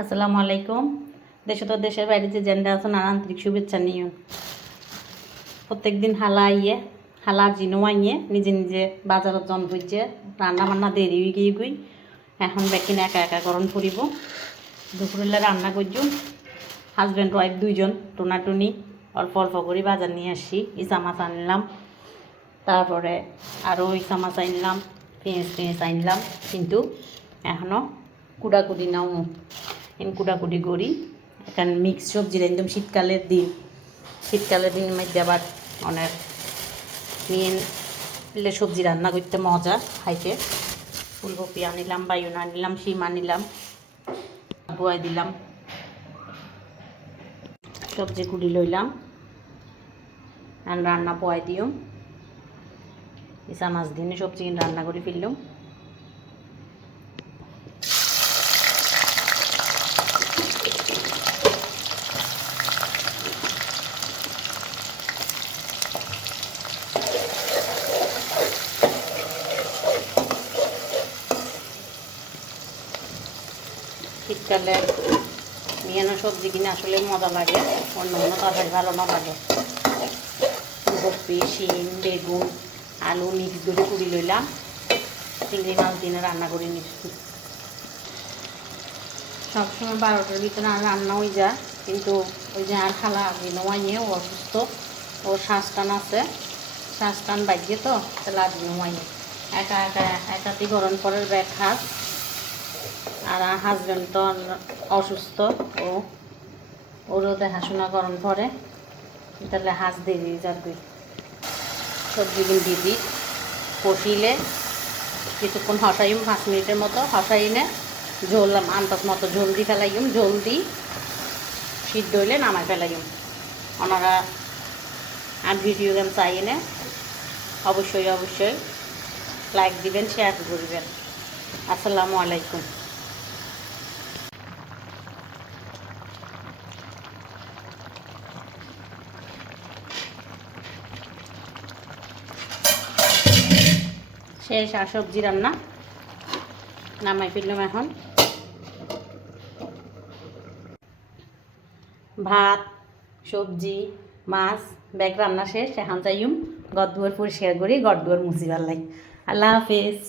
আসসালামু আলাইকুম। দেশ তো দেশের বাইরে যে জেন্ডা আছেন আর আন্তরিক শুভেচ্ছা নিয়ে প্রত্যেক দিন হালার জিনো আইয়ে নিজে নিজে বাজারত জন বুঝছে রান্না বান্না দেরি হয়ে গিয়ে গই এখন বেকিন একা একা গরম ফুরিব দুপুরবেলা রান্না করছুম হাজব্যান্ড ওয়াইফ দুইজন টোনাটুনি অল্প অল্প করে বাজার নিয়ে আসি ইসা মাছ আনলাম, তারপরে আরও ইসা মাছ আনলাম, পেঁয়াজ আনলাম, কিন্তু এখনও কুড়াকুড়ি নাও কুটাকুটি করি। এখন মিক্স সবজি একদম শীতকালের দিন মধ্যে আবার অনেক নিয়ে সবজি রান্না করতে মজা খাইতে। ফুলকপি আনিলাম, বাইগন আনিলাম, শিম আনিলাম, বয়াই দিলাম, সবজি কুড়ি লইলাম আর রান্না বয়াই দিও ইসা মাছ দিনে সবজি রান্না করে ফেললাম। শীতকালে মিয়ানো সবজি কিনে আসলে মজা লাগে, অন্য অন্য তরকারি ভালো না লাগে। ফুলকপি, শিম, বেগুন, আলু মিক্স করে কুড়ি লইলাম, চিংড়ি মাছ দিনে রান্না করে নিচ্ছি। সবসময় 12টার ভিতরে আর রান্না হয়ে যায়, কিন্তু ওই যে আর খালা দিনওয়াইয়ে ও অসুস্থ, ও শ্বাসটান আছে, শ্বাসটান বাজিয়ে তো তাহলে আর দিনওয়াইয়ে একাতি গরম পরের ব্যাগ খাস। আর হাজব্যান্ড তো অসুস্থ, ওরও দেখাশোনা করণ পরে তাহলে হাঁস দিয়ে যাবি। সবজি দিবি কষিলে কিছুক্ষণ হসাইম 5 মিনিটের মতো হসাইনে ঝোল আন্তক মতো ঝোল দিয়ে ফেলাইম, ঝোল দিই সিদ্ধ হইলে নামাই ফেলাইম। ওনারা আর ভিডিও গেম চাই এনে অবশ্যই লাইক দিবেন, শেয়ার করবেন। আসসালামু আলাইকুম। শেষ আর সবজি রান্না নামাই ফেললাম। এখন ভাত, সবজি, মাছ ব্যাগ রান্না শেষ। এখন যাইম ঘর দুয়ার পরিষ্কার করি, ঘর দুয়ার মুছি ভাল্লাই। আল্লাহ হাফেজ।